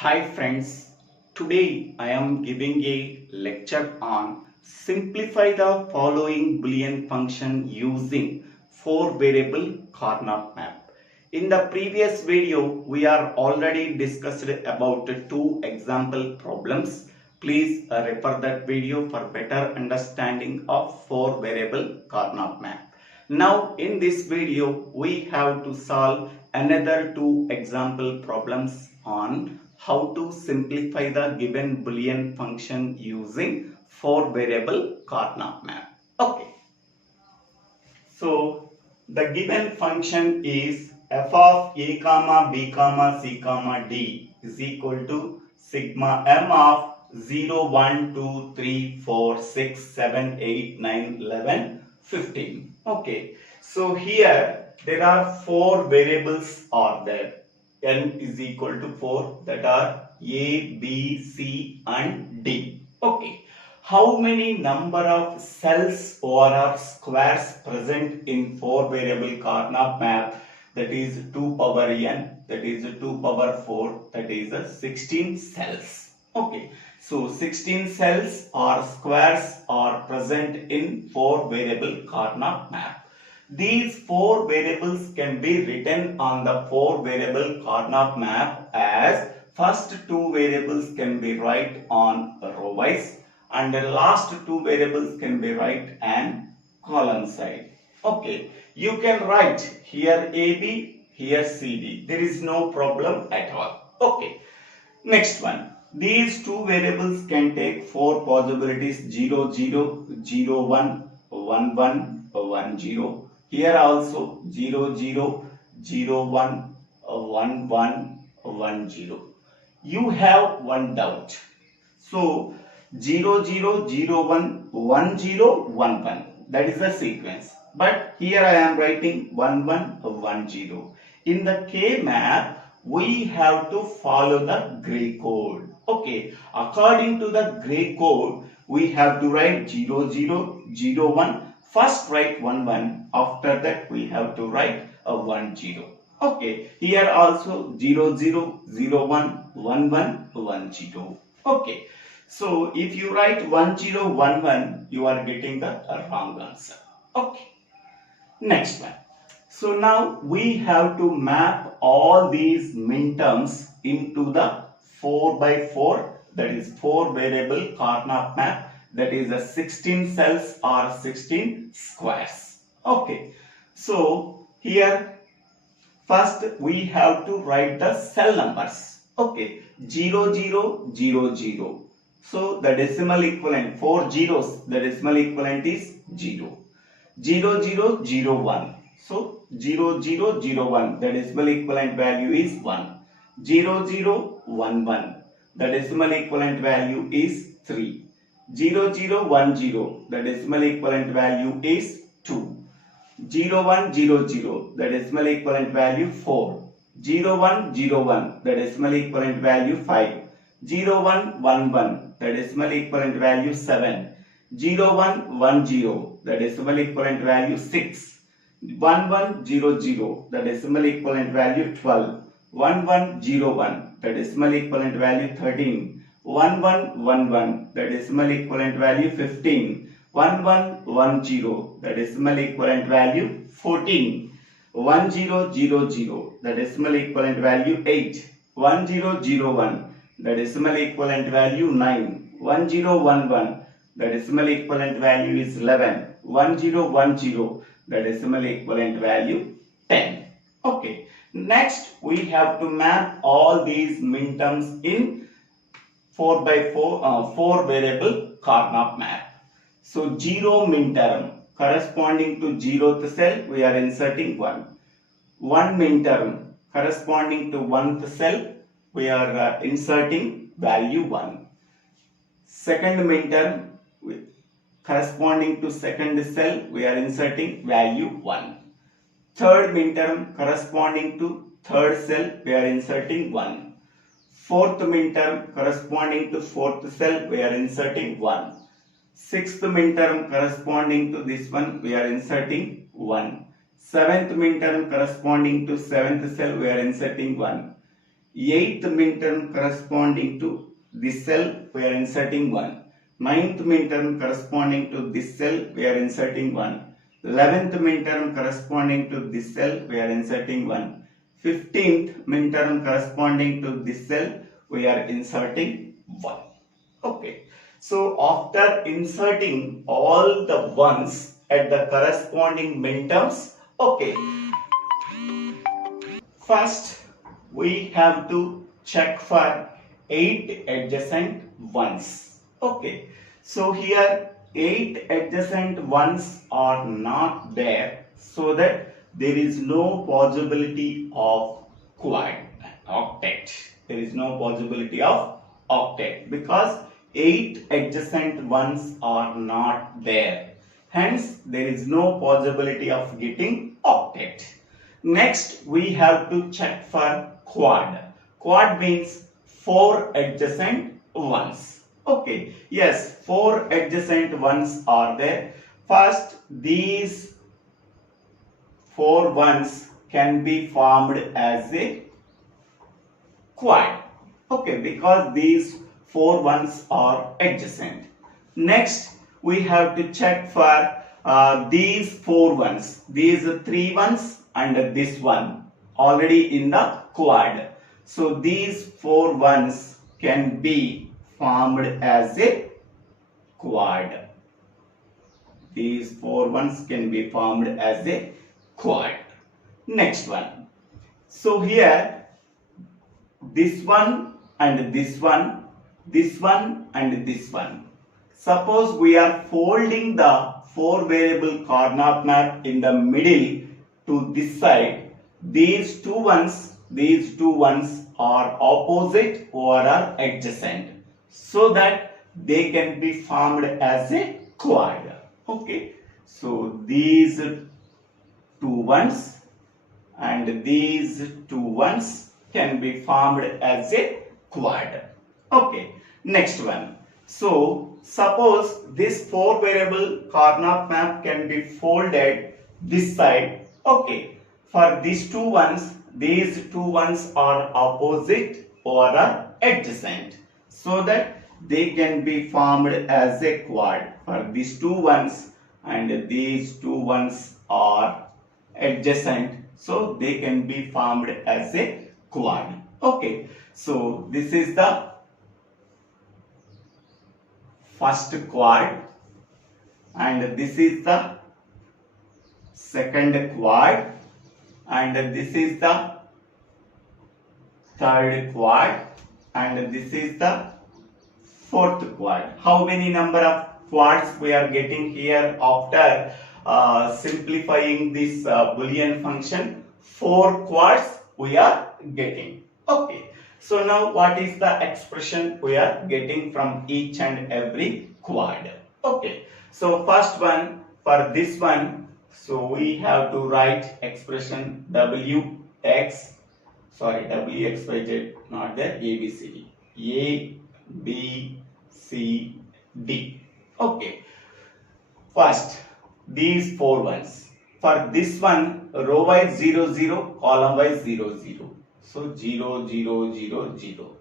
Hi friends, today I am giving a lecture on simplify the following Boolean function using 4-variable Karnaugh map. In the previous video, we are already discussed about 2 example problems. Please refer that video for better understanding of 4-variable Karnaugh map. Now in this video, we have to solve another 2 example problems on how to simplify the given Boolean function using 4-variable Karnaugh map. Okay. So the given function is f of a comma b comma c comma d is equal to sigma m of 0, 1, 2, 3, 4, 6, 7, 8, 9, 11, 15. Okay. So here there are 4 variables are there. N is equal to 4, that are A, B, C and D. Okay. How many number of cells or squares present in 4-variable Karnaugh map? That is 2 power n, that is 2 power 4, that is 16 cells. Okay. So 16 cells or squares are present in 4-variable Karnaugh map. These 4 variables can be written on the 4-variable Karnaugh map as first 2 variables can be write on row wise and the last 2 variables can be write on column side. Okay, you can write here AB, here CD. There is no problem at all. Okay, next one. These 2 variables can take 4 possibilities 0, 0, 0, 1, 1, 1, 1, 0. Here also 0, 0, 0, 1, 1, 1, 1, 0. You have one doubt. So 0, 0, 0, 1, 1, 0, 1, 1. That is the sequence. But here I am writing 1, 1, 1, 0. In the Kmap, we have to follow the gray code. Okay. According to the gray code, we have to write 0, 0, 0, 1. First write 1, 1. After that we have to write a 1, 0. Okay. Here also 0, 0, 0, 1, 1, 1, 1, 0. Okay. So if you write 1, 0, 1, 1, you are getting the wrong answer. Okay. Next one. So now we have to map all these minterms into the 4 by 4, that is 4-variable Karnaugh map. That is a 16 cells or 16 squares. Okay. So here first we have to write the cell numbers. Okay. 0, 0, 0, 0. So the decimal equivalent, 4 zeros, the decimal equivalent is 0. 0, 0, 0, 1. So 0, 0, 0, 1. The decimal equivalent value is 1. 0, 0, 1, 1. The decimal equivalent value is 3. 0, 0, 1, 0. The decimal equivalent value is 2. 0, 1, 0, 0. The decimal equivalent value 4. 0, 1, 0, 1. The decimal equivalent value 5. 0, 1, 1, 1. The decimal equivalent value 7. 0, 1, 1, 0. The decimal equivalent value 6. 1, 1, 0, 0. The decimal equivalent value 12. 1, 1, 0, 1. The decimal equivalent value 13. 1, 1, 1, 1. The decimal equivalent value 15. 1, 1, 1, 0. The decimal equivalent value 14. 1, 0, 0, 0. The decimal equivalent value 8. 1, 0, 0, 1. The decimal equivalent value 9. 1, 0, 1, 1. The decimal equivalent value is 11. 1, 0, 1, 0. The decimal equivalent value 10. Okay. Next, we have to map all these minterms in 4 by 4 variable Karnaugh map. So 0 minterm corresponding to 0th cell, we are inserting 1. 1 minterm corresponding to 1th cell, we are inserting value 1. Second minterm corresponding to 2nd cell, we are inserting value 1. Third minterm corresponding to 3rd cell, we are inserting 1. Fourth minterm corresponding to 4th cell, we are inserting 1. Sixth minterm corresponding to this one, we are inserting 1. Seventh minterm corresponding to 7th cell, we are inserting 1. 8th midterm corresponding to this cell, we are inserting 1. 9th midterm corresponding to this cell, we are inserting 1. 11th midterm corresponding to this cell, we are inserting 1. 15th midterm corresponding to this cell, we are inserting 1. Okay. So after inserting all the ones at the corresponding midterms, okay, first we have to check for 8 adjacent ones. Okay, so here 8 adjacent ones are not there, so that there is no possibility of octet. There is no possibility of octet because 8 adjacent ones are not there. Hence, there is no possibility of getting octet. Next, we have to check for quad. Quad means 4 adjacent ones. Okay, yes, 4 adjacent ones are there. First, these 4 ones can be formed as a quad. Okay, because these 4 ones are adjacent. Next, we have to check for these 4 ones. These 3 ones and this one already in the quad. So these 4 ones can be formed as a quad. These 4 ones can be formed as a quad. Next one. So here this one and this one and this one. Suppose we are folding the 4 variable Karnaugh map in the middle to this side. These two ones are opposite or are adjacent, so that they can be formed as a quad. Okay, so these 2 ones and these 2 ones can be formed as a quad. Okay, next one. So suppose this 4 variable Karnaugh map can be folded this side. Okay, for these 2 ones, these 2 ones are opposite or are adjacent, so that they can be formed as a quad. For these 2 ones and these 2 ones are adjacent, so they can be formed as a quad. Okay, so this is the first quad and this is the second quad and this is the third quad and this is the fourth quad. How many number of quads we are getting here after simplifying this Boolean function? 4 quads we are getting. Okay, so now what is the expression we are getting from each and every quad? Okay, so first one, for this one, so we have to write expression wx, not there, abcd, a b c d. Okay, first these 4 ones. For this one, row wise 0 0, column wise 0 0. So 0 0 0 0.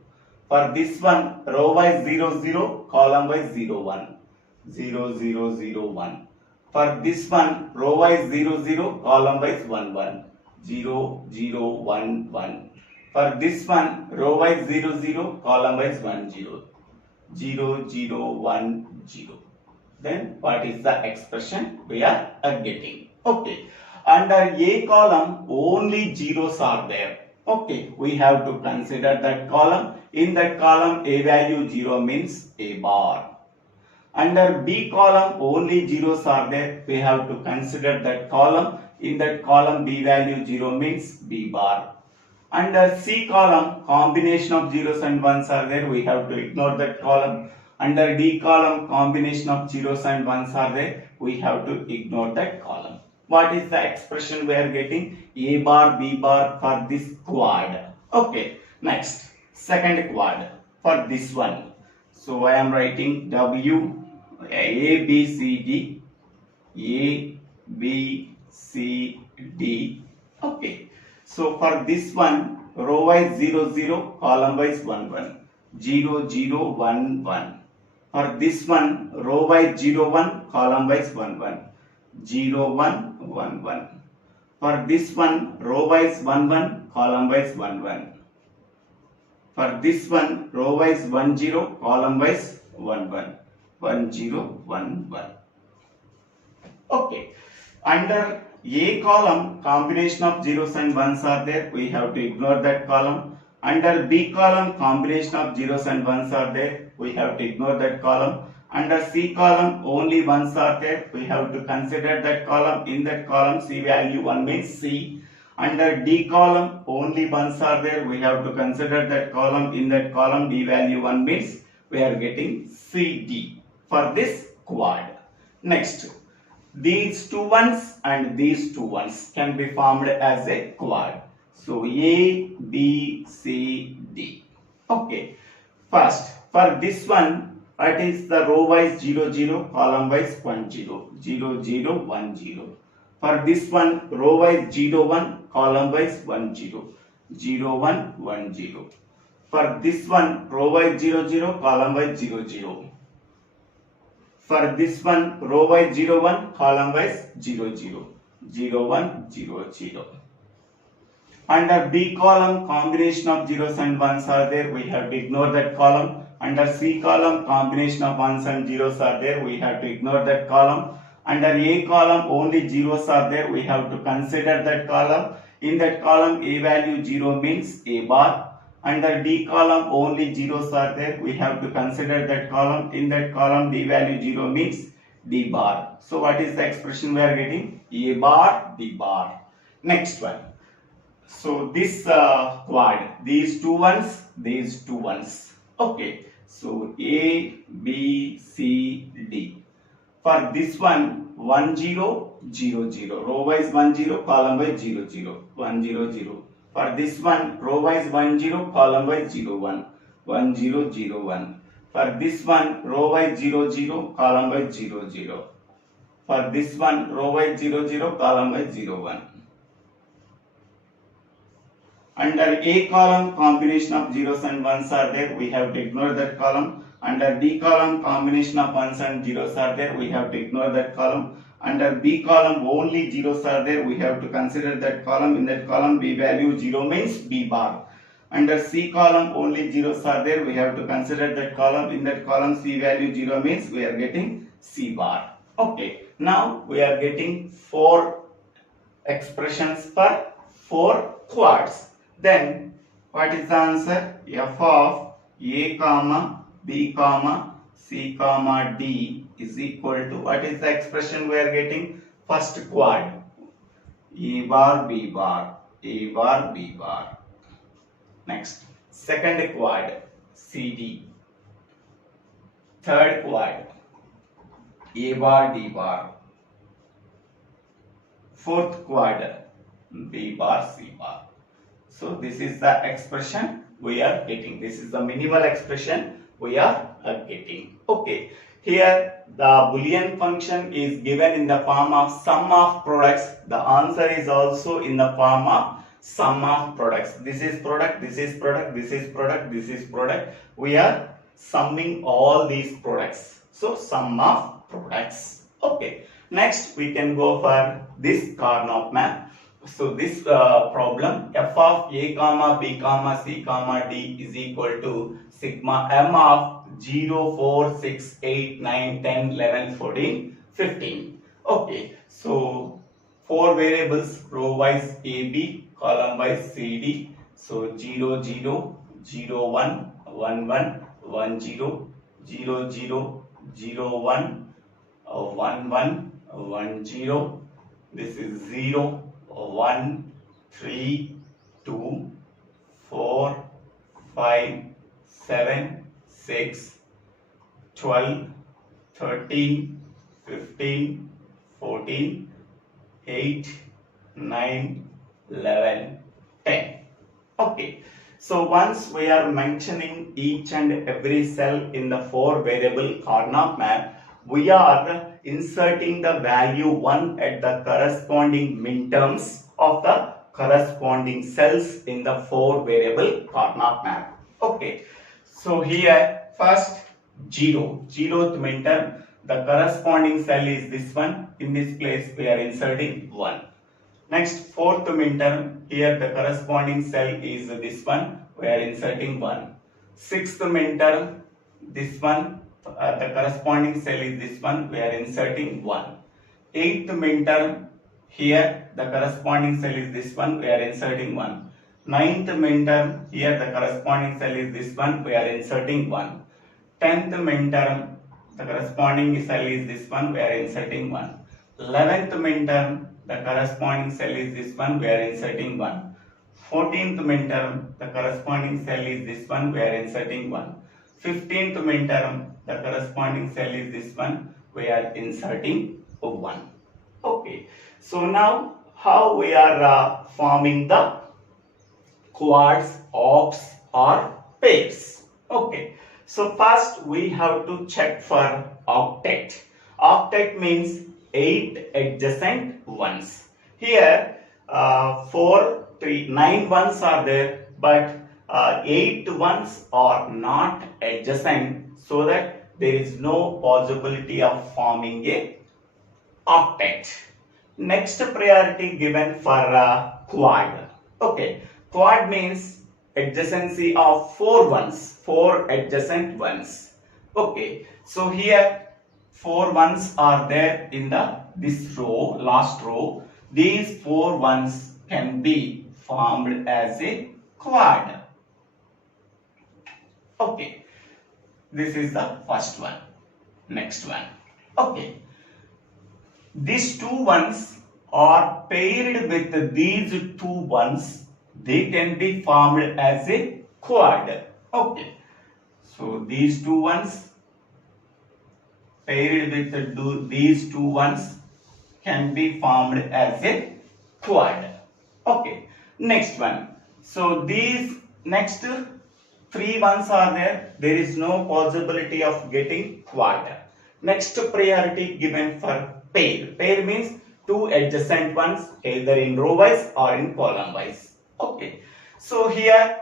For this one, row wise 0 0, column wise 0 1. 0 0 0 1. For this one, row wise 0 0, column wise 1 1. 0 0 1 1. For this one, row wise 0 0, column wise 1 0. 0 0 1 0. Then what is the expression we are getting? Okay, under A column only zeros are there. Okay, we have to consider that column. In that column, A value 0 means A bar. Under B column only zeros are there. We have to consider that column. In that column, B value 0 means B bar. Under C column, combination of zeros and ones are there. We have to ignore that column. Under D column, combination of zeros and ones are there. We have to ignore that column. What is the expression we are getting? A bar, B bar for this quad. Okay, next, second quad for this one. So I am writing W, A, B, C, D, A, B, C, D. Okay, so for this one, row wise 0 0, column wise 1 1, 0 0 1 1. For this one, row wise 0 1, column wise 1 1, 0 1 1 1. For this one, row wise 1 1, column wise 1 1. For this one, row wise 1 0, column wise 1 1, 1 0 1 1. Okay. Under A column, combination of zeros and ones are there. We have to ignore that column. Under B column, combination of zeros and ones are there. We have to ignore that column. Under C column, only ones are there. We have to consider that column. In that column, C value 1 means C. Under D column, only ones are there. We have to consider that column. In that column, D value 1 means we are getting CD for this quad. Next, these two ones and these two ones can be formed as a quad. So A, B, C, D. Okay. First, for this one, that is the row wise 0 0, column wise 1 0, 0 0 1 0. For this one, row wise 0 1, column wise 1 0, 0 1 1 0. For this one, row wise 0 0, column wise 0 0. For this one, row wise 0 1, column wise 0 0, 0 1 0 0. Under B column, combination of zeros and ones are there. We have to ignore that column. Under C column, combination of ones and zeros are there. We have to ignore that column. Under A column, only zeros are there. We have to consider that column. In that column, A value 0 means A bar. Under D column, only zeros are there. We have to consider that column. In that column, D value 0 means D bar. So what is the expression we are getting? A bar, D bar. Next one. So this quad, these two ones, these two ones. Okay. So A, B, C, D. For this one, 1 0 0 0. Row wise 1 0, column wise 0 0, 1 0 0. For this one, row wise 1 0, column wise 0 1, 1 0 0 1. For this one, row wise 0 0, column wise 0 0. For this one, row wise 0 0, column wise 0 1. Under A column, combination of zeros and ones are there. We have to ignore that column. Under D column, combination of ones and zeros are there. We have to ignore that column. Under B column, only zeros are there. We have to consider that column. In that column, B value 0 means B bar. Under C column, only zeros are there. We have to consider that column. In that column, C value 0 means we are getting C bar. Okay. Now we are getting 4 expressions for 4 quads. Then what is the answer? F of A comma B comma C comma D is equal to, what is the expression we are getting? First quad, A bar B bar, A bar B bar. Next, second quad, CD. Third quad, A bar D bar. Fourth quad, B bar C bar. So this is the expression we are getting. This is the minimal expression we are getting. Okay. Here the Boolean function is given in the form of sum of products. The answer is also in the form of sum of products. This is product, this is product, this is product, this is product. We are summing all these products. So sum of products. Okay. Next we can go for this Karnaugh map. So this problem, f of A comma B comma C comma D is equal to sigma m of 0, 4, 6, 8, 9, 10, 11, 14, 15. Okay, so 4 variables, row wise AB, column wise CD. So 0, 0, 0, 1, 1, 1, 1, 0, 0, 0, 0, 1, 1, 1, 1, 0. This is 0. 1, 3, 2, 4, 5, 7, 6, 12, 13, 15, 14, 8, 9, 11, 10. Okay. So once we are mentioning each and every cell in the 4 variable Karnaugh map, we are inserting the value 1 at the corresponding minterms of the corresponding cells in the 4 variable Karnaugh map. Okay, so here first 0, 0th midterm, the corresponding cell is this one. In this place we are inserting 1. Next, 4th midterm, here the corresponding cell is this one, we are inserting 1. 6th midterm, this one, the corresponding cell is this one, we are inserting 1. 8th midterm, here the corresponding cell is this one, we are inserting 1. 9th midterm, here the corresponding cell is this one, we are inserting 1. 10th midterm, the corresponding cell is this one, we are inserting 1. 11th midterm, the corresponding cell is this one, we are inserting 1. 14th midterm, the corresponding cell is this one, we are inserting 1. 15th midterm, the corresponding cell is this one, we are inserting 1. Okay, so now how we are forming the quads, octs or pairs? Okay, so first we have to check for octet. Octet means 8 adjacent ones. Here 4, 3, 9 ones are there, but 8 ones are not adjacent, so that there is no possibility of forming a octet. Next priority given for quad. Okay, quad means adjacency of 4 ones, 4 adjacent ones. Okay, so here 4 ones are there in this row, last row. These 4 ones can be formed as a quad. Okay, this is the first one. Next one. Okay, these 2 ones are paired with these 2 ones. They can be formed as a quad. Okay, so these 2 ones paired with these 2 ones can be formed as a quad. Okay, next one. So these next 3 ones are there. There is no possibility of getting quad. Next priority given for pair. Pair means 2 adjacent ones, either in row wise or in column wise. Okay, so here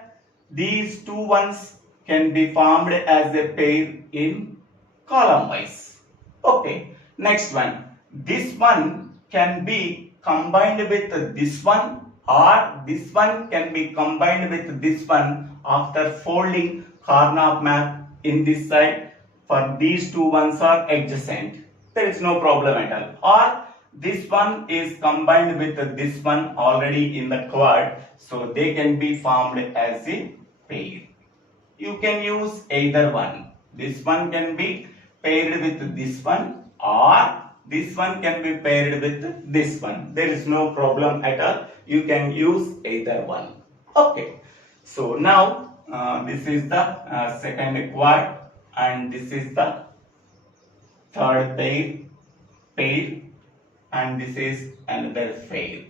these 2 ones can be formed as a pair in column wise. Okay, next one. This one can be combined with this one, or this one can be combined with this one after folding Karnaugh map in this side. For these 2 ones are adjacent, there is no problem at all. Or this one is combined with this one already in the quad, so they can be formed as a pair. You can use either one. This one can be paired with this one, or this one can be paired with this one. There is no problem at all. You can use either one. Okay, so now this is the second quad, and this is the third pair, and this is another pair.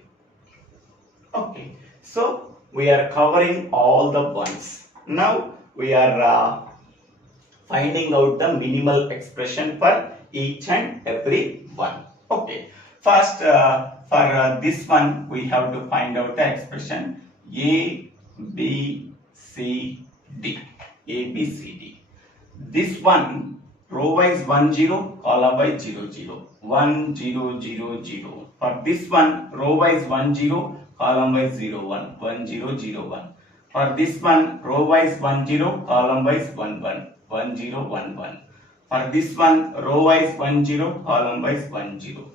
Okay, so we are covering all the ones. Now we are finding out the minimal expression for each and every one. Okay, first for this one we have to find out the expression A, B, C, D. A, B, C, D. This one row wise 1 0, column wise 0 0, 1 0 0 0. For this one row wise 1 0, column wise 0 1, 1 0 0 1. For this one row wise 1 0, column wise 1 1, 1 0 1 1. For this one row wise 1 0, column wise 1 0.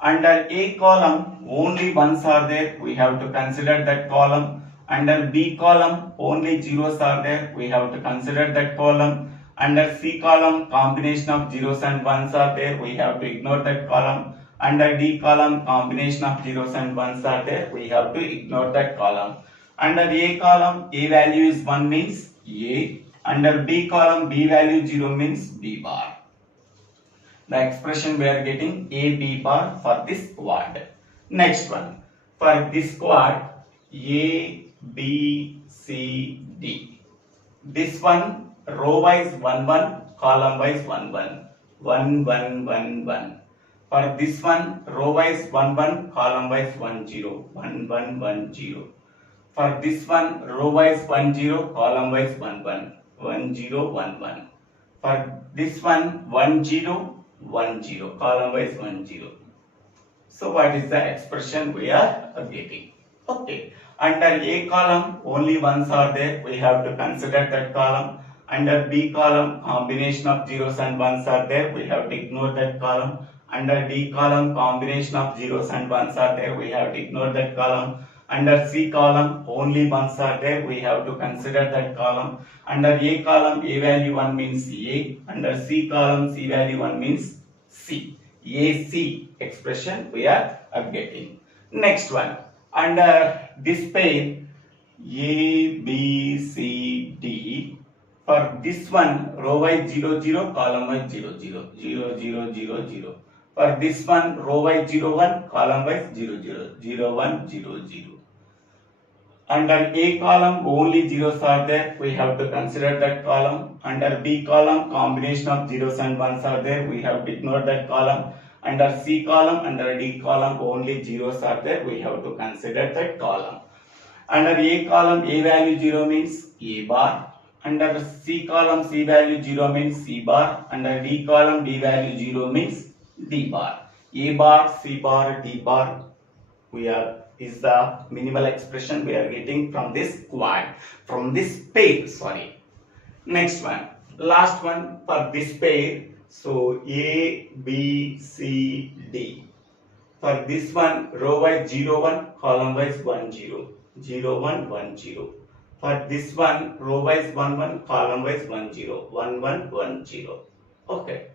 Under A column only ones are there, we have to consider that column. Under B column only zeros are there, we have to consider that column. Under C column combination of zeros and ones are there, we have to ignore that column. Under D column combination of zeros and ones are there, we have to ignore that column. Under A column A value is 1 means A. Under B column B value 0 means B bar. The expression we are getting A B bar for this quad. Next one, for this quad A B C D. This one row wise 1 1, column wise 1 1, 1 1 1 1. For this one, row wise 1 1, column wise 1 0, 1 1 1 0. For this one, row wise 1 0, column wise 1 1, 1 0 1 1. For this one, 1 0 1 0, column wise 1 0. So what is the expression we are getting? Okay. Under A column, only ones are there. We have to consider that column. Under B column, combination of zeros and ones are there. We have to ignore that column. Under D column, combination of zeros and ones are there. We have to ignore that column. Under C column, only ones are there. We have to consider that column. Under A column, A value 1 means A. Under C column, C value 1 means C. AC expression we are getting. Next one. Under this pair A, B, C, D, for this one row wise 0 0, column wise 0 0, 0 0 0 0. For this one row wise 0 1, column wise 0 0, 0 1 0 0. Under A column only zeros are there, we have to consider that column. Under B column combination of zeros and ones are there, we have to ignore that column. Under C column, under D column only zeros are there, we have to consider that column. Under A column A value 0 means A bar. Under C column C value 0 means C bar. Under D column D value 0 means D bar. A bar, C bar, D bar is the minimal expression we are getting from this quad, from this pair, sorry. Next one, last one for this pair. So A, B, C, D. For this one, row wise 0 1, column wise 1 0, 0 1 1 0. For this one, row wise 1 1, column wise 1 0, 1 1 1 0. Okay.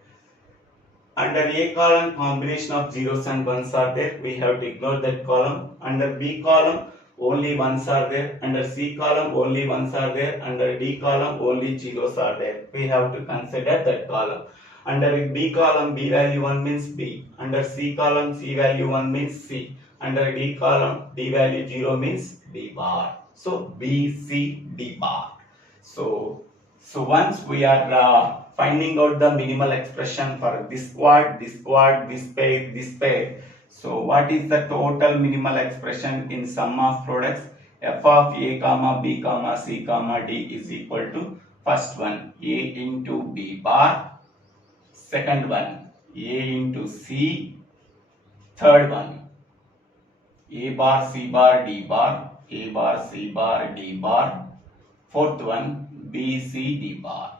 Under A column, combination of zeros and ones are there. We have to ignore that column. Under B column, only ones are there. Under C column, only ones are there. Under D column, only zeros are there. We have to consider that column. Under B column, B value 1 means B. Under C column, C value 1 means C. Under D column, D value 0 means D bar. So B, C, D bar. So once we are finding out the minimal expression for this quad, this quad, this pair, this pair. So what is the total minimal expression in sum of products? F of A comma B comma C comma D is equal to first one A into B bar, second one A into C, third one A bar C bar D bar, A bar C bar D bar, fourth one B C D bar,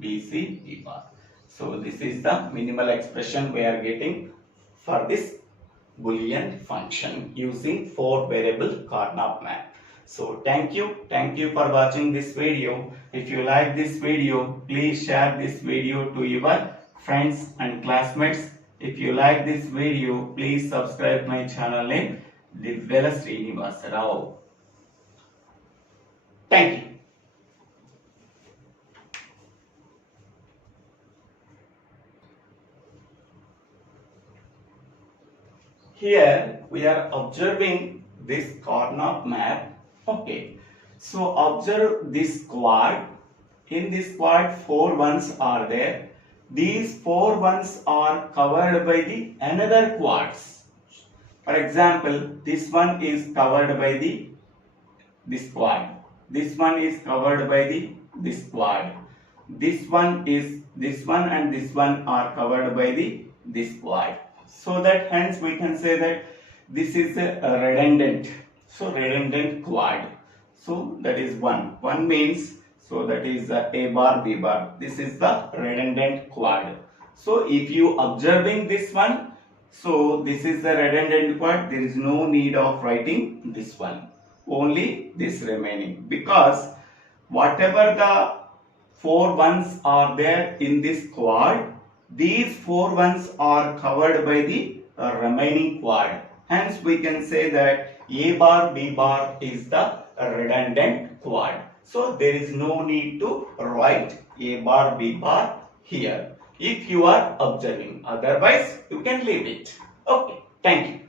B C D bar. So this is the minimal expression we are getting for this Boolean function using 4 variable Karnaugh map. So thank you for watching this video. If you like this video, please share this video to your friends and classmates. If you like this video, please subscribe my channel name Divvela Srinivasa Rao. Thank you. Here we are observing this Karnaugh map. Okay, so observe this quad. In this quad 4 ones are there. These 4 ones are covered by the another quads. For example, this one is covered by this quad. This one is covered by this quad. This one and this one are covered by this quad. So that hence we can say that this is a redundant. So redundant quad. So that is 1. 1 means, so that is A bar B bar. This is the redundant quad. So if you observing this one, so this is the redundant quad. There is no need of writing this one. Only this remaining, because whatever the 4 ones are there in this quad, these 4 ones are covered by the remaining quad. Hence we can say that A bar B bar is the redundant quad. So there is no need to write A bar B bar here if you are observing. Otherwise you can leave it. Okay, thank you.